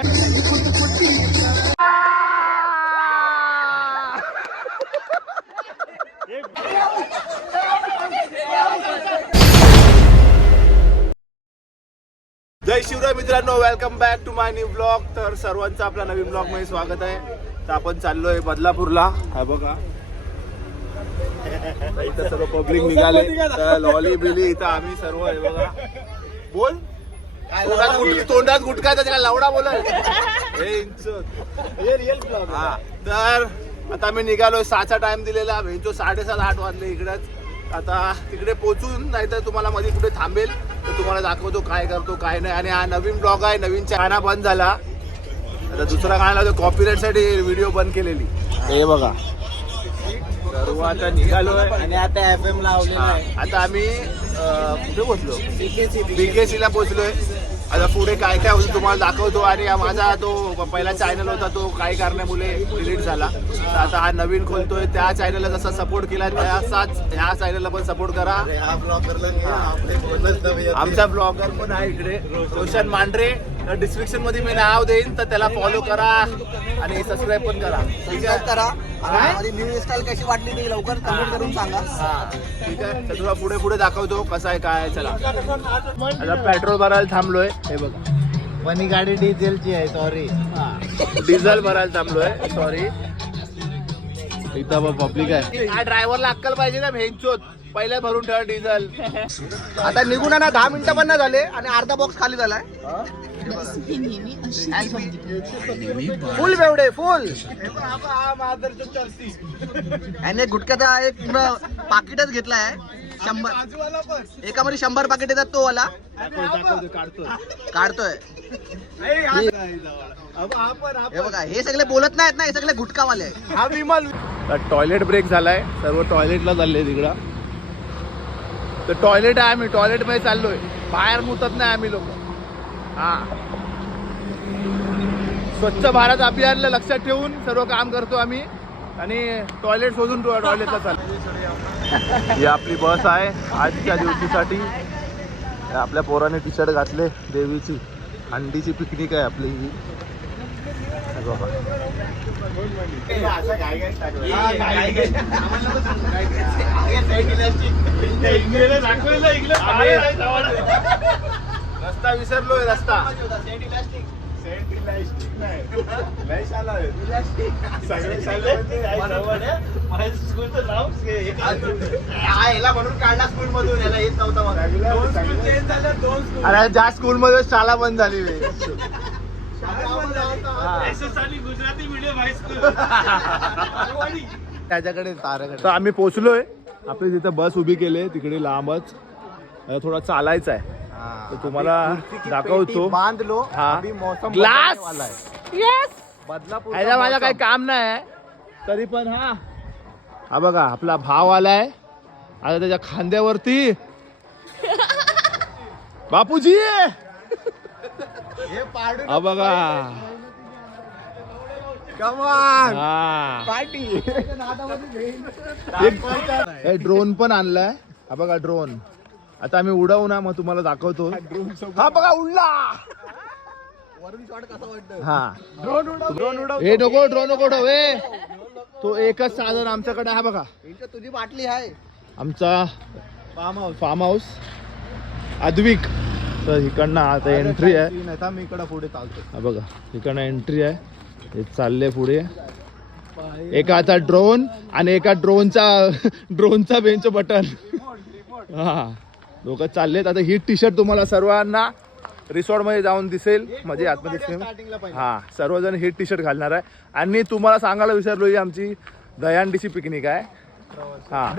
जय शिवराय मित्रांनो, welcome back to my new blog. तर सर्वांचं आपल्या नवीन ब्लॉग मध्ये स्वागत आहे. तर आपण चाललोय बदलापूरला. हा बघा इथं सर्व पब्लिक निघाले. तर लॉली बिली इथं आम्ही सर्व आहे बघा. बोल तोंडात गुटखा त्याच्या लवडा बोलाय. हा तर आता आम्ही निघालोय. 6चा टाइम दिलेला, भेटतो 7:30-8 वाजले इकडेच. आता तिकडे पोहोचून नाही तर तुम्हाला मध्ये कुठे थांबेल तर तुम्हाला दाखवतो काय करतो काय नाही. आणि हा नवीन ब्लॉग आहे. नवीन गाणा बंद झाला. आता दुसरा गाणं कॉपीराईट साठी व्हिडिओ बंद केलेली. हे बघा सर्व आता निघालोय आणि आता FM लावलेला आहे. आता आम्ही कुठे पोहोचलो? BKC ला पोहोचलोय. आता पुढे काय काय होतं तुम्हाला दाखवतो. आणि माझा तो पहिला चॅनल होता तो काही कारणामुळे डिलीट झाला. तर आता हा नवीन खोलतोय. त्या चॅनलला जसा सपोर्ट केला त्याचाच ह्या चॅनलला पण सपोर्ट करा. आमचा ब्लॉगर पण आहे इकडे रोशन मांढरे. तर डिस्क्रिप्शन मध्ये मी नाव देईन तर त्याला फॉलो करा आणि सबस्क्राईब पण करा. करा. आणि न्यू स्टाईल कशी वाटली ती लवकर कमेंट करून सांगा. ठीक आहे. तर तुला पुढे पुढे दाखवतो कसं आहे काय. चला आता पेट्रोल भरायला थांबलोय. हे बघा पण ही गाडी डिझेलची आहे. सॉरी, डिझेल भरायला थांबलोय. सॉरी. इथं पब्लिक आहे. हा ड्रायव्हरला अक्कल पाहिजे ना भेंचोत. पहिले भरून ठेवा डिझेल. आता निघून ना 10 मिनिटं पण नाही झाले आणि अर्धा बॉक्स खाली झालाय. फुल बेवडे फुल. आणि गुटख्याचा एक पाकिटच घेतलाय. 100 एकामध्ये 100 पाकिट येतात. तो वाला काढतोय. हे बघा हे सगळे बोलत नाहीत ना, हे सगळे गुटखावाले. हा विमान. टॉयलेट ब्रेक झालाय. सर्व टॉयलेटला चालले तिकडं. तर टॉयलेट आहे. आम्ही टॉयलेट मध्ये चाललोय. बाहेर मुतत नाही आम्ही लोक. हा स्वच्छ भारत अभियानला लक्षात ठेवून सर्व काम करतो आम्ही. आणि टॉयलेट शोधून टॉयलेटला चाललो. ही आपली बस आहे आजच्या दिवशीसाठी. आपल्या पोराने टी शर्ट घातले. देवीची अंडीची पिकनिक आहे आपली ही. रस्ता विसरलोय. रस्ता म्हणून काढला स्कूल मधून. याला येत नव्हता. अरे ज्या स्कूल मध्ये शाळा बंद झाली. त्याच्याकडे ताराकडे. तर आम्ही पोहोचलोय. आपली तिथे बस उभी केली तिकडे लांबच. थोडा चालायचं आहे. तर तुम्हाला दाखवतो. बांधलो. हा ग्लास. बदलापूर माझा काही काम नाही तरी पण. हा बघा आपला भाव आलाय. आता त्याच्या खांद्यावरती बापूजी. हा बघा ड्रोन पण आणलाय. हा बघा ड्रोन. आता आम्ही उडवू ना मग तुम्हाला दाखवतो. हा बघा उडला. हा ड्रोन उडव. हे नको ड्रोन नको उडव. तो एकच साधन आमच्याकडे. हा बघा तुझी बाटली आहे. आमचा फार्म हाऊस अद्विक. तर इकडनं आता एंट्री आहे. मी इकडं पुढे चालतो. हा बघा इकडनं एंट्री आहे. हे चालले पुढे. एका आता ड्रोन आणि एका ड्रोनचा बेंच बटन. हा लोक चाललेत. आता ही टी शर्ट तुम्हाला सर्वांना रिसॉर्ट मध्ये जाऊन दिसेल. म्हणजे आतमध्ये हा सर्वजण ही टी शर्ट घालणार आहे. आणि तुम्हाला सांगायला विसरलो ही आमची दहीहंडीची पिकनिक आहे. हा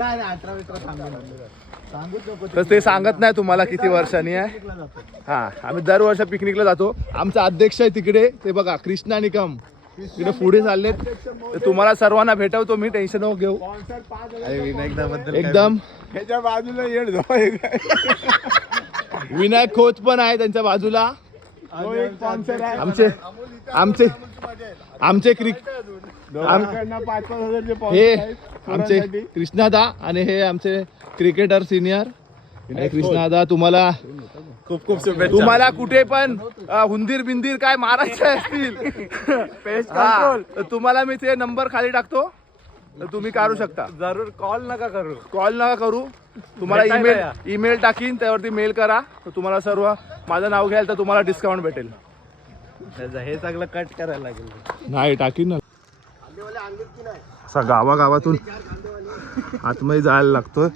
तर ते सांगत नाही तुम्हाला किती वर्षांनी आहे. हा आम्ही दरवर्षी पिकनिकला जातो. आमचा अध्यक्ष आहे तिकडे. ते बघा कृष्णा निकम तिकडे पुढे चाललेत. तर तुम्हाला सर्वांना भेटवतो मी. टेन्शन नको घेऊ. एकदम ह्याच्या बाजूला येड. विनायक खोत पण आहे त्यांच्या बाजूला. आमचे आमचे आमचे हे आमचे कृष्णादा आणि हे आमचे क्रिकेटर सिनियर. कृष्णादा तुम्हाला खूप खूप शुभेच्छा. तुम्हाला कुठे पण हुंदीर बिंदीर काय मारायचे असतील हा, तर तुम्हाला मी ते नंबर खाली टाकतो, तर तुम्ही काढू शकता. जरूर कॉल नका करू. कॉल नका करू, तुम्हाला भेटायला ईमेल टाकीन, त्यावरती मेल करा, तर तुम्हाला सर्व माझं नाव घ्याल तर तुम्हाला डिस्काउंट भेटेल. हे सगळं कट करायला लागेल. नाही टाकीन ना. असा गावागावातून आतमध्ये जायला लागतोय.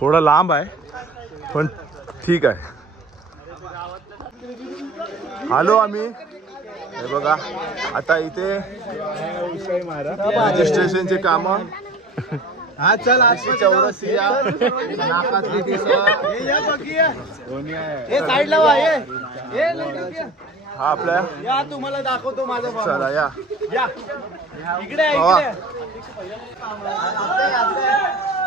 थोडा लांब आहे पण ठीक आहे. आलो आम्ही. हे बघा आता इथे रजिस्ट्रेशनचे काम. हा चल चौरसिया नाकातली केसं. साईडला वा ये. हा आपल्या या तुम्हाला दाखवतो माझं farm. चला या इकडे आहे, वा. इकडे.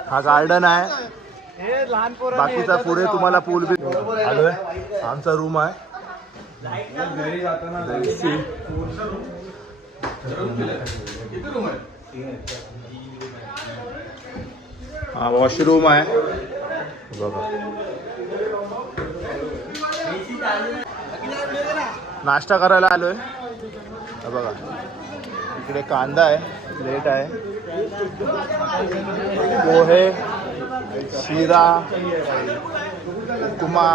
हा गार्डन आहे. हे लहान पोरं बाकीचा पुढे तुम्हाला पूल बी आलोय. आमचा रूम आहे. हा वॉशरूम आहे बघा. नाश्ता करायला आलोय. हा बघा इकडे कांदा आहे, प्लेट आहे, पोहे, शिरा, उपमा,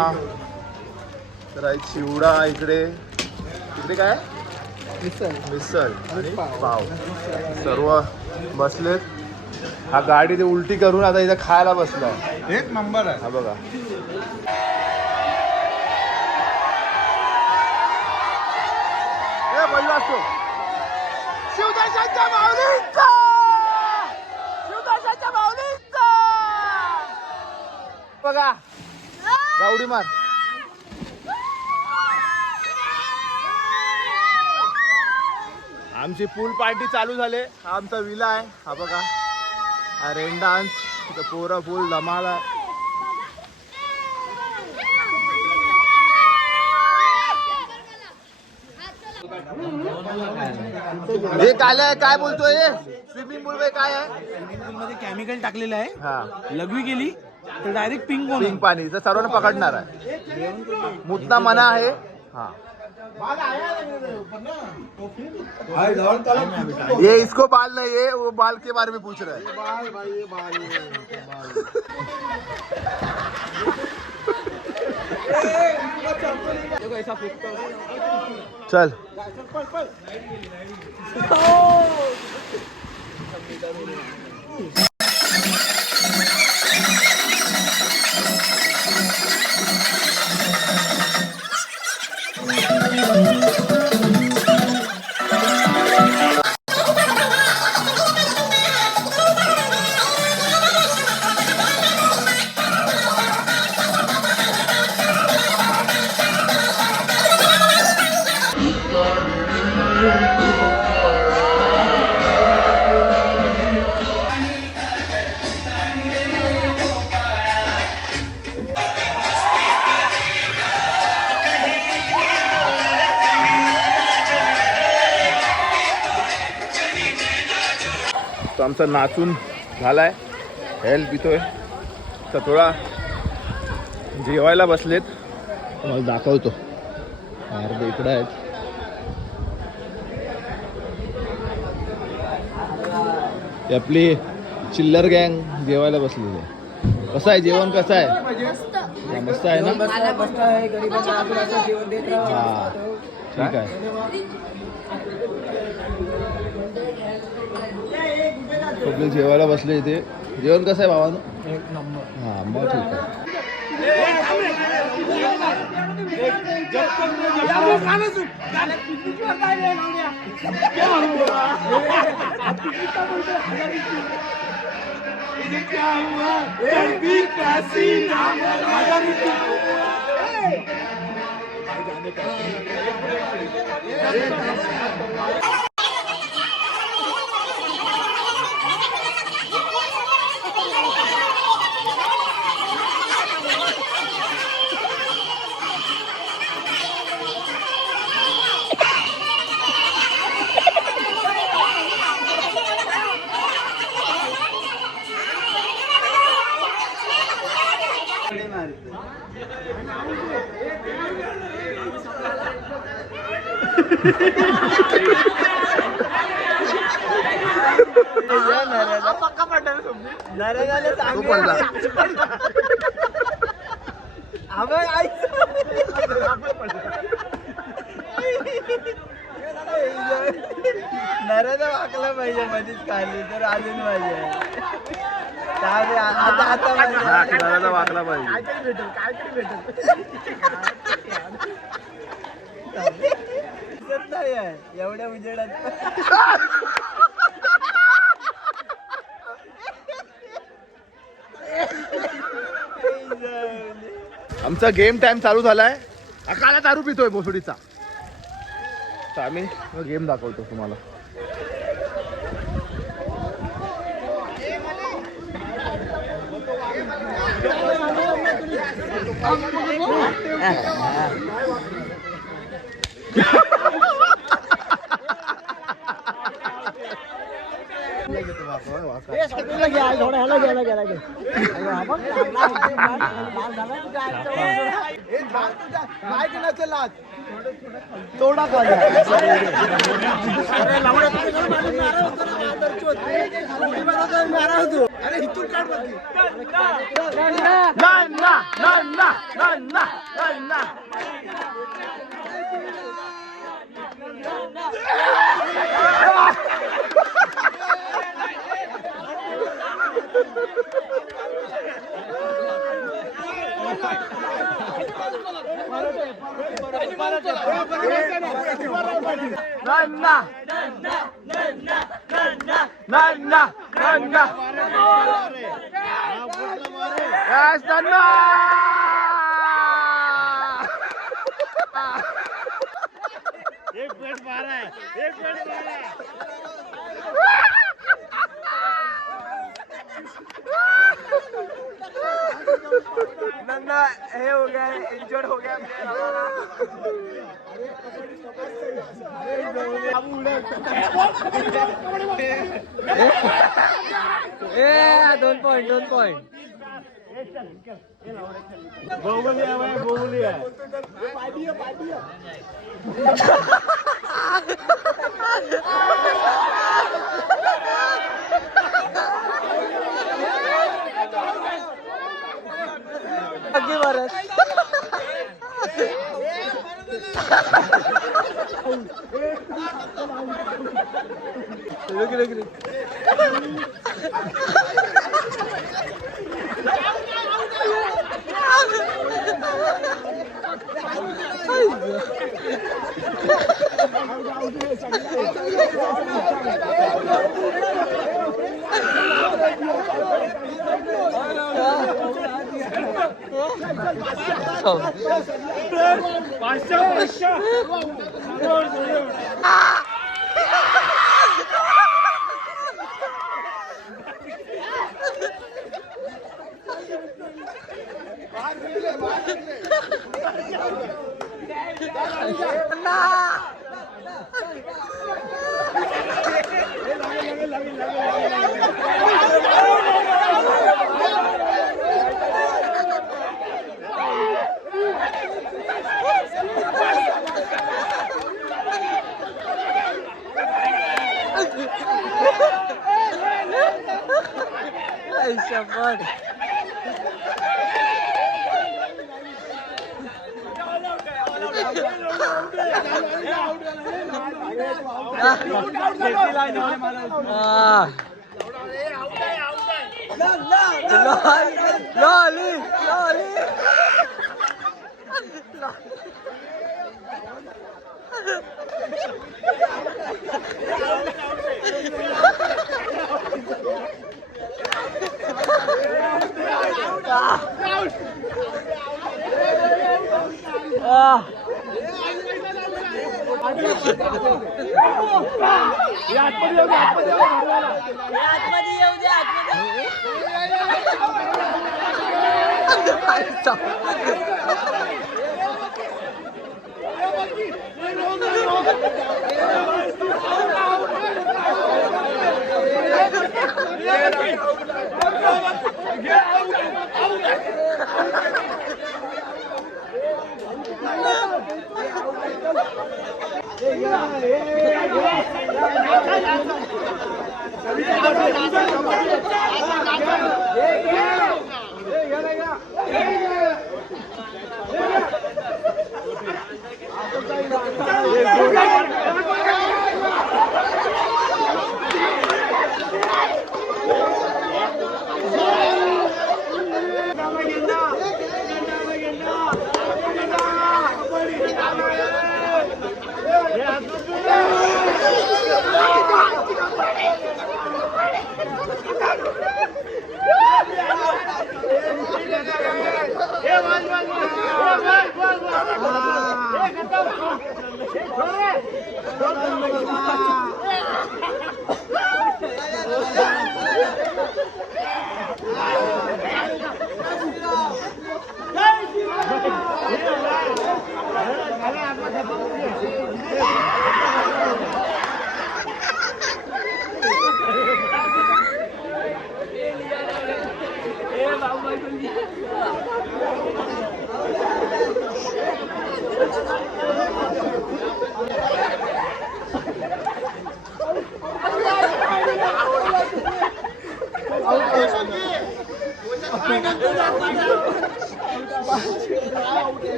तर चिवडा. इकडे इकडे काय मिसळ आणि पाव. सर्व बसलेत. हा गाडी ते उलटी करून आता इथं खायला बसलाय. एक नंबर आहे. हा बघा बोललो असतो शिवदर्शनच्या माऊलींचा, शिवदर्शनच्या माऊलींचा. बघा गावडी मार. आमची पूल पार्टी चालू झाले. हा आमचा विला आहे. हा बघा हा रेन डान्स. पोरं फुल धमाला. हे काय बोलतोय स्विमिंग पूल मध्ये काय आहे? स्विमिंग पूल मध्ये केमिकल टाकलेलं आहे. हा लघवी गेली तर डायरेक्ट पिंक होणार. पिंक पाणी तर सर्वांना पकडणार आहे. मुतना मना आहे. हा ये इसको बाल नहीं है, वो बाल के बारे में पूछ रहा है. चल तो आमचा नाचून झालाय. हेल्प पितोय. तर थोडा जेवायला बसलेत. तुम्हाला दाखवतो. अर्धे इकडं आहेत. ही आपली चिल्लर गँग जेवायला बसलेली आहे. कसं आहे जेवण? कसं आहे? हा, मस्त आहे ना. हा ठीक आहे. सगळे जेवायला बसले इथे. जेवण कसं आहे भावानं? एक नंबर. हा मग ठीक आहे. तो पडला. नऱ्याचा वाकला पाहिजे मध्येच खाली तर अजून पाहिजे. आता नराला वाकला पाहिजे. दिसत नाही आहे एवढ्या उजेडात. आमचा गेम टाइम चालू झालाय. काला दारू पितोय भोसडीचा. तर आम्ही गेम दाखवतो तुम्हाला. तोडा एक पेट मारा है. एक पेट मारा है. नन्ना हे हो गया, इंजर्ड हो गया. दोन पॉइंट. बहुलिया. अगदी बरं. शपथ.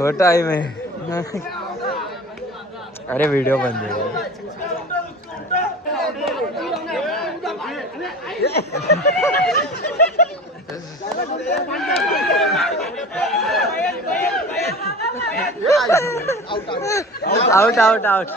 वो टाइम है. अरे वीडियो बंद है. Out out out.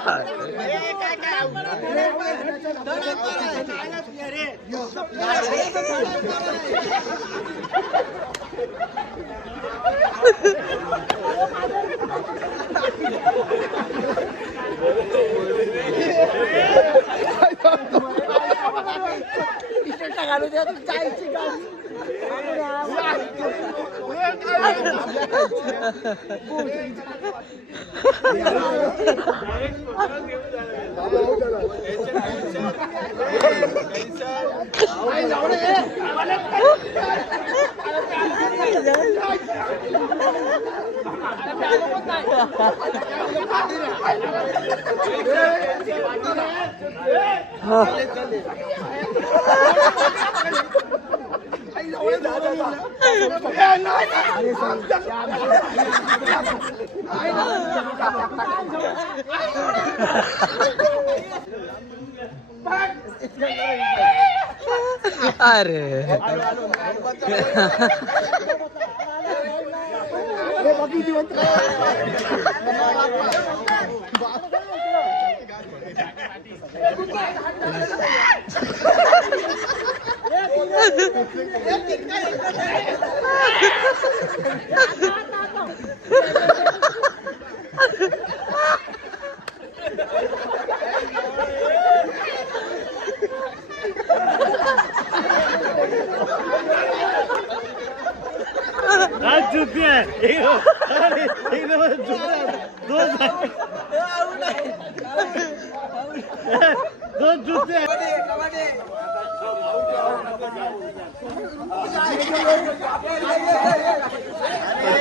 अरे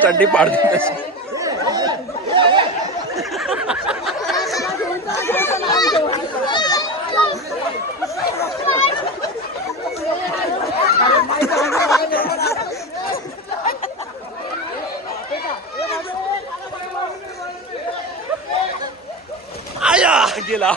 चड्डी पाड़ दी. आया गेला.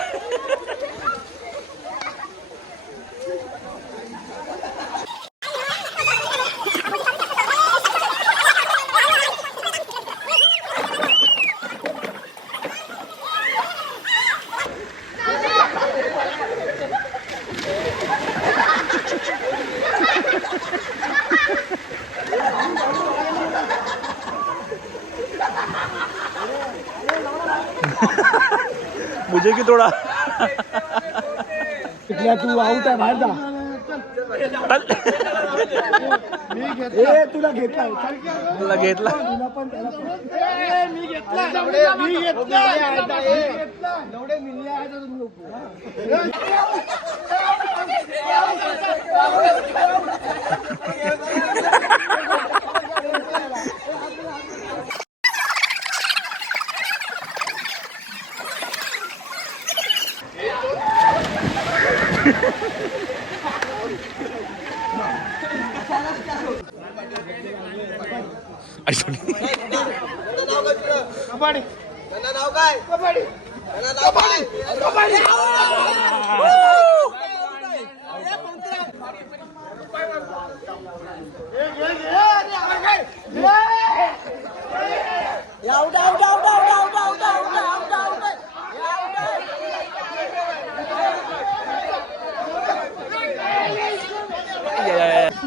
मुझे की थोडा तू आउट आहे बाहेर जा. तुला घेतला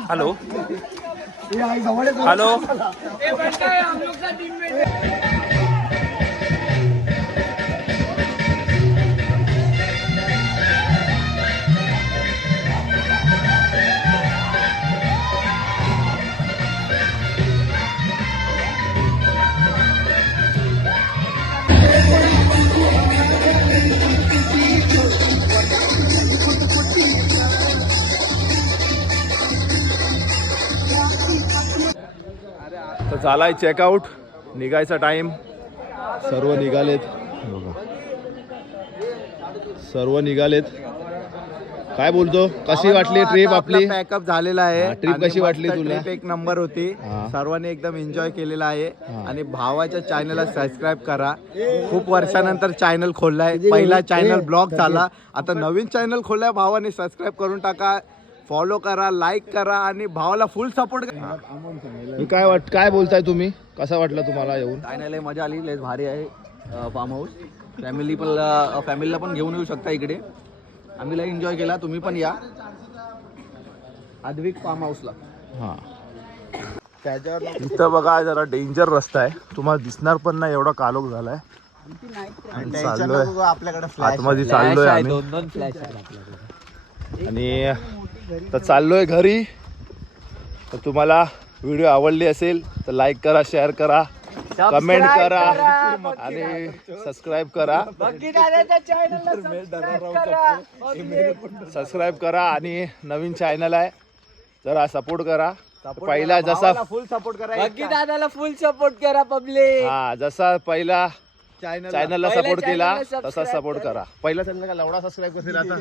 हॅलो हॅलो तर झालाय चेकआउट, निघायचा टाइम. सर्व निघालेत, सर्व निघालेत. काय बोलतो, कशी वाटली ट्रिप आपली? पॅकअप झालेला आहे. ट्रिप कशी वाटली तुला? ट्रिप एक नंबर होती. सर्वांनी एकदम एन्जॉय केलेला आहे. आणि भावाच्या चॅनलला सबस्क्राईब करा. खूप वर्षानंतर चॅनल खोललाय. पहिला चॅनल ब्लॉक झाला, आता नवीन चॅनल खोललाय भावाने. सबस्क्राईब करून टाका, फॉलो करा, लाईक करा आणि भावाला फुल सपोर्ट करा. काय बोलताय तुम्ही? कसा वाटला तुम्हाला येऊन? काय नाही, लय मजा आली. लय भारी आहे फार्म हाऊस. फॅमिलीला पण घेऊन येऊ शकता इकडे. आम्ही लय एन्जॉय केला, तुम्ही पण या आद्विक फार्म हाऊसला. हा, इथं बघा जरा डेंजर रस्ता आहे, तुम्हाला दिसणार पण नाही एवढा कालोख झालाय. आणि चाललोय आतमध्ये, चाललोय आम्ही. 2 फ्लॅश आपल्याकडे. आणि तर चाललोय घरी. तर तुम्हाला व्हिडिओ आवडली असेल तर लाईक करा, शेअर करा, कमेंट करा आणि सबस्क्राईब करा. सबस्क्राईब करा आणि नवीन चॅनल आहे, जरा सपोर्ट करा. पहिला जसा फुल सपोर्ट करा. दादाला फुल सपोर्ट करा पब्लिक. हा, जसा पहिला चॅनलला सपोर्ट केला तसा सपोर्ट करा. पहिला चॅनल का लवडा सबस्क्राईब करतील आता.